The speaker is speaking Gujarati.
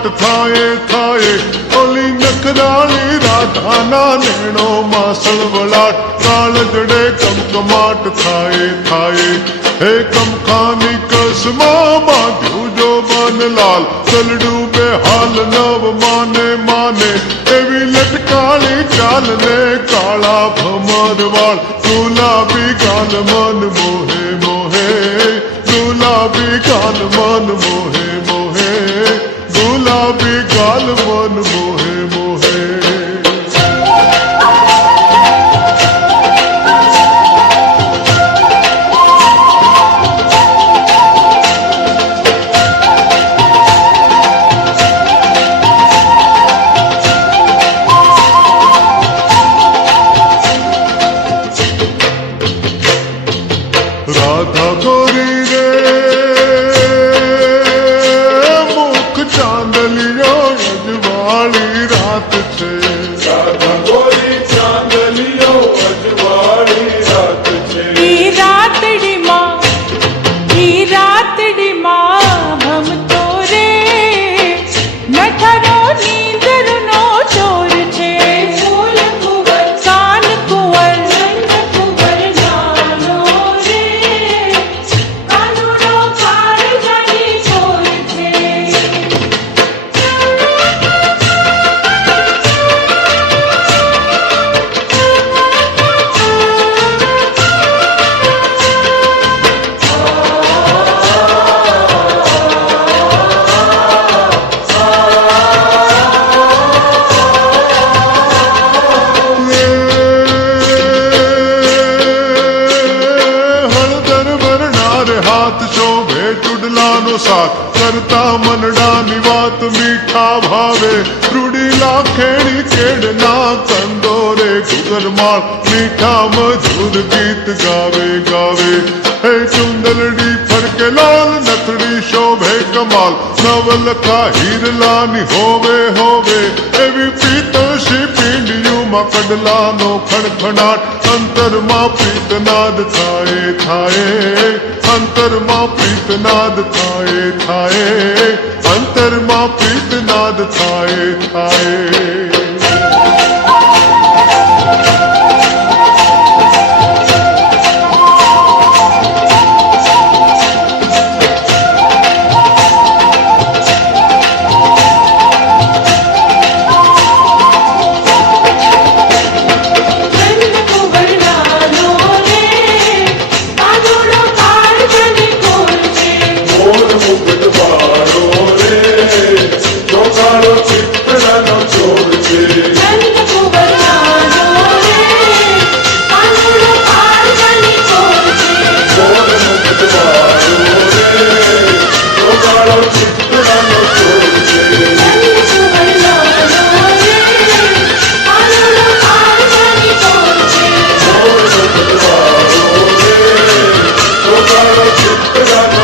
કમકમાટ થાય થાય ઓલી નખરાળી રાધાના નેણો માસળ વળાટ કાળજડે કમકમાટ થાય થાય હે કમખાની કસમાં બાંધ્યું જો બનલાલ ચલડું બે હાલ નવ માને માને એવી લટકાળી ચાલ ને કાળા ભમરવાળ ગુલાબી ગાલ મન મોહે મોહે ગુલાબી ગાલ મન મોહે મોહે ગુલાબી ગાલ મન મોહે મોહે રાધા ગોરી રે મુખ ચાંદલિયો અજવાળી રાત છે રાધા ગોરી ચાંદલિયો અજવાળી રાત છે ઈ રાતડીમાં ભમતો રે નઠરો નીંદરનો ચોર છે ફૂલ કુંવર કાન કુંવર નંદ કુંવર નાનો રે કાનુડો કાળજાની ચોર છે હળદર વરનાર હાથ શોભે ચુડલાનો સાથ કરતા મનડાની વાત મીઠા ભાવે રૂડી લાખેણી કેડના કંદોરે ઘુગરમાળ મીઠા મધુર ગીત ગાવે ગાવે હે ચુંદલડી ફરકે લાલ નથડી શોભે કમાલ નવલખા હીરલાની હોવે હોવે એવી પીતળશી પીંડિયુમાં કડલાનો ખણખણાટ અંતરમાં પ્રીતનાદ થાય થાય અંતરમાં પ્રીતનાદ થાય થાય અંતરમાં પ્રીતનાદ થાય થાય નંદ કુંવર નાનો રે કાનુડો કાળજાની ચોર છે મોર મુકટ વાળો રે તો કાળો ચિત્રનો ચોર છે નંદ કુંવર નાનો રે કાનુડો કાળજાની ચોર છે મોર મુકટ વાળો રે તો કાળો ચિત્રનો ચોર છે નંદ કુંવર નાનો રે કાનુડો કાળજાની ચોર છે મોર મુકટ વાળો રે તો કાળો ચિત્રનો